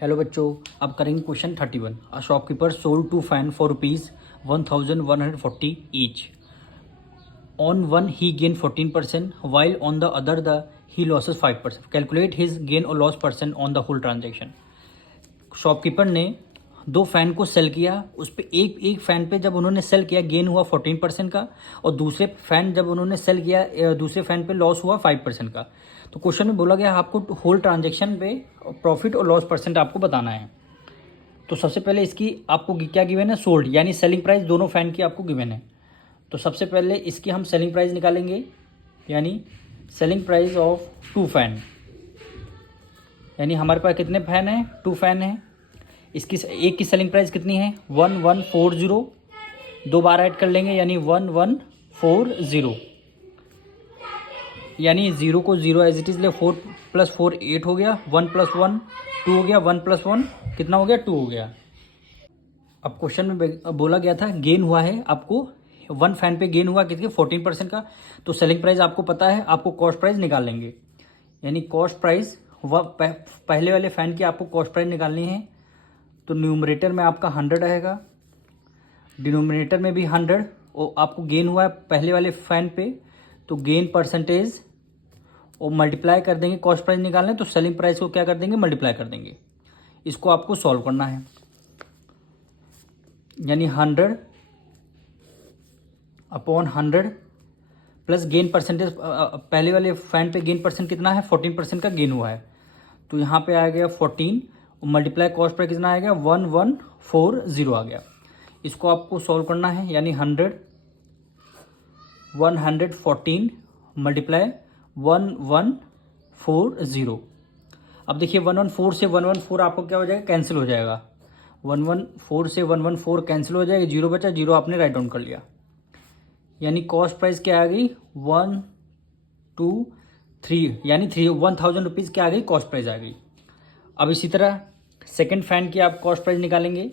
Hello बच्चों, अब करेंगे question 31। A shopkeeper sold two fan for ₹1140 each. On one he gain 14%, while on the other the he losses 5%। Calculate his gain और loss percent on the whole transaction. Shopkeeper ने दो fan को cell किया, उस पर एक fan पे जब उन्होंने सेल किया गेन हुआ 14% का, और दूसरे फ़ैन जब उन्होंने सेल किया दूसरे फ़ैन पे लॉस हुआ 5% का। तो क्वेश्चन में बोला गया आपको होल ट्रांजेक्शन पे प्रॉफिट और लॉस परसेंट आपको बताना है। तो सबसे पहले इसकी आपको क्या गिवन है, सोल्ड यानी सेलिंग प्राइस दोनों फ़ैन की आपको गिवन है। तो सबसे पहले इसकी हम सेलिंग प्राइस निकालेंगे, यानी selling price of two fan, यानी हमारे पास कितने फ़ैन हैं, टू फ़ैन हैं। इसकी एक की सेलिंग प्राइस कितनी है 1140, दो बार ऐड कर लेंगे यानी 1140, यानी जीरो को जीरो एज इट इज़ ले 4 + 4 8 हो गया, 1 + 1 2 हो गया, 1 + 1 कितना हो गया 2 हो गया। अब क्वेश्चन में बोला गया था गेन हुआ है आपको वन फैन पे गेन हुआ कितने 14% का। तो सेलिंग प्राइस आपको पता है, आपको कॉस्ट प्राइस निकाल लेंगे, यानी कॉस्ट प्राइस पहले वाले फ़ैन की आपको कॉस्ट प्राइस निकालनी है। तो न्यूमरेटर में आपका 100 आएगा, डिनोमिनेटर में भी 100, और आपको गेन हुआ है पहले वाले फ़ैन पे, तो गेन परसेंटेज और मल्टीप्लाई कर देंगे। कॉस्ट प्राइस निकालना है तो सेलिंग प्राइस को क्या कर देंगे, मल्टीप्लाई कर देंगे। इसको आपको सॉल्व करना है, यानी 100 अपॉन 100 प्लस गेन परसेंटेज, पहले वाले फैन पे गेन परसेंट कितना है 14% का गेन हुआ है, तो यहाँ पे आ गया 14, और मल्टीप्लाई कॉस्ट प्राइस कितना आ गया 1140 आ गया। इसको आपको सॉल्व करना है, यानी 114 मल्टीप्लाई 1140। अब देखिए 114 से 114 आपको क्या हो जाएगा, कैंसिल हो जाएगा। 114 से 114 कैंसिल हो जाएगा, जीरो बचा, जीरो आपने राइट डाउन कर लिया, यानी कॉस्ट प्राइस क्या आ गई 123, यानी 1000 रुपीज़ क्या आ गई, कॉस्ट प्राइस आ गई। अब इसी तरह सेकंड फैन की आप कॉस्ट प्राइस निकालेंगे,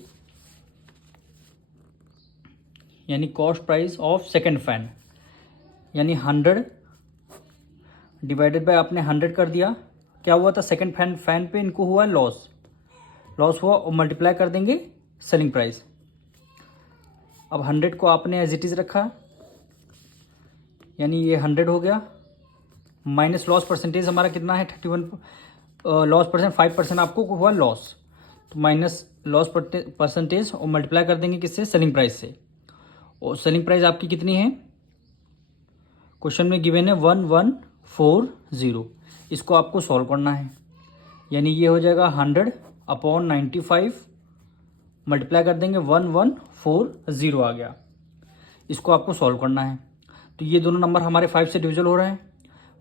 यानी cost price of second fan, यानी 100 डिवाइडेड बाय आपने 100 कर दिया। क्या हुआ था सेकंड फैन पे इनको हुआ लॉस हुआ, और मल्टीप्लाई कर देंगे सेलिंग प्राइस। अब 100 को आपने एज इट इज़ रखा, यानी ये 100 हो गया, माइनस लॉस परसेंटेज हमारा कितना है 31, लॉस परसेंट 5% आपको हुआ लॉस, तो माइनस लॉस परसेंटेज और मल्टीप्लाई कर देंगे किससे, सेलिंग प्राइस से। और सेलिंग प्राइस आपकी कितनी है, क्वेश्चन में गिवन है 1140। इसको आपको सॉल्व करना है, यानी ये हो जाएगा 100 अपॉन 95 मल्टीप्लाई कर देंगे 1140 आ गया। इसको आपको सॉल्व करना है, तो ये दोनों नंबर हमारे 5 से डिविजल हो रहे हैं।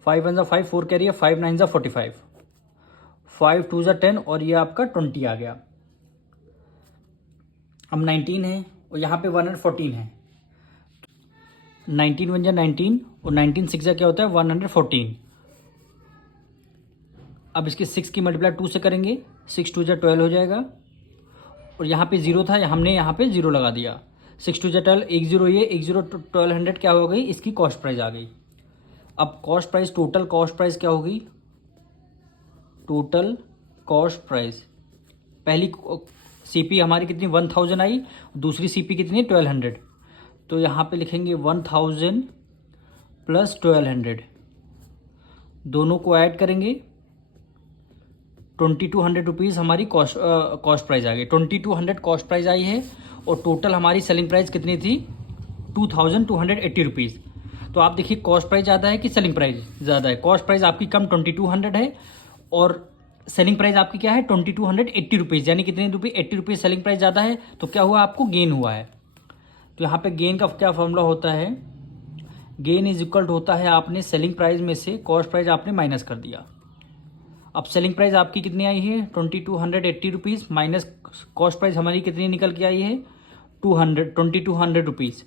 5 1 5, 4 कैरी है, 5 9 45, 5 2 10, और ये आपका 20 आ गया। अब 19 है और यहाँ पे 114 है, 19 1 19, और 19 6 क्या होता है 114। अब इसके 6 की मल्टीप्लाई 2 से करेंगे, 6 2 12 हो जाएगा, और यहाँ पे जीरो था, हमने यहाँ पे जीरो लगा दिया। 6 2 12, एक जीरो ये, एक जीरो 1200 क्या हो गई, इसकी कॉस्ट प्राइस आ गई। अब cost price, total cost price क्या होगी, टोटल कॉस्ट प्राइस पहली सीपी हमारी कितनी 1000 आई, दूसरी सीपी कितनी 1200, तो यहाँ पे लिखेंगे 1000 प्लस 1200, दोनों को ऐड करेंगे 2200 रुपीज़ हमारी कॉस्ट प्राइस आ गई। 2200 कॉस्ट प्राइस आई है, और टोटल हमारी सेलिंग प्राइस कितनी थी 2280 रुपीज़। तो आप देखिए कॉस्ट प्राइस ज़्यादा है कि सेलिंग प्राइस ज़्यादा है, कॉस्ट प्राइस आपकी कम 2200 है, और सेलिंग प्राइस आपकी क्या है 2280 रुपीज़, यानी कितने रुपये 80 रुपीज़ सेलिंग प्राइस ज़्यादा है, तो क्या हुआ आपको गेन हुआ है। तो यहाँ पे गेन का क्या फॉर्मूला होता है, गेन इज इक्वल होता है आपने सेलिंग प्राइस में से कॉस्ट प्राइस आपने माइनस कर दिया। अब सेलिंग प्राइस आपकी कितनी आई है 2280 रुपीज़, माइनस कॉस्ट प्राइस हमारी कितनी निकल के आई है 2200 रुपीज़।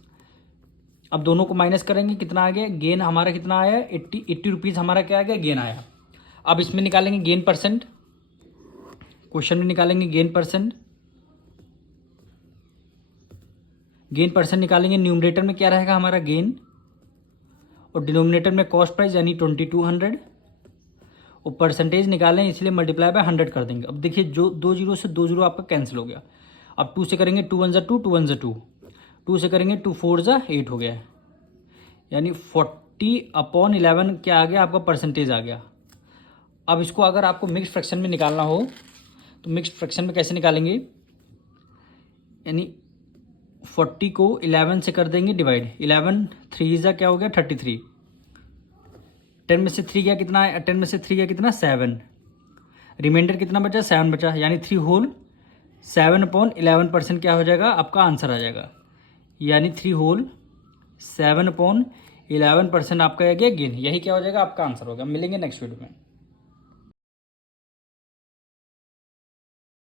अब दोनों को माइनस करेंगे, कितना आ गया गेन हमारा, कितना आया 80 रुपीज़ हमारा क्या आ गया गेन आया। अब इसमें निकालेंगे गेन परसेंट, क्वेश्चन में निकालेंगे गेन परसेंट, निकालेंगे। न्यूमरेटर में क्या रहेगा हमारा गेन, और डिनोमिनेटर में कॉस्ट प्राइस यानी 2200, और परसेंटेज निकालें इसलिए मल्टीप्लाई बाय 100 कर देंगे। अब देखिए जो 2 जीरो से 2 जीरो आपका कैंसिल हो गया। अब 2 से करेंगे 2 1 2, 2 1 2, 2 से करेंगे 2 4 8 हो गया है, यानी 40/11 क्या आ गया आपका परसेंटेज आ गया। अब इसको अगर आपको मिक्स फ्रैक्शन में निकालना हो तो मिक्स फ्रैक्शन में कैसे निकालेंगे, यानी 40 को 11 से कर देंगे डिवाइड, 11 3 ज़ा क्या हो गया 33, 10 में से 3 गया कितना है, 10 में से 3 गया कितना 7, रिमाइंडर कितना बचा 7 बचा, यानी 3 होल 7/11% क्या हो जाएगा आपका आंसर आ जाएगा, यानी 3 होल 7/11% आपका आ गया गेन। यही क्या हो जाएगा आपका आंसर होगा। मिलेंगे नेक्स्ट वीडियो में।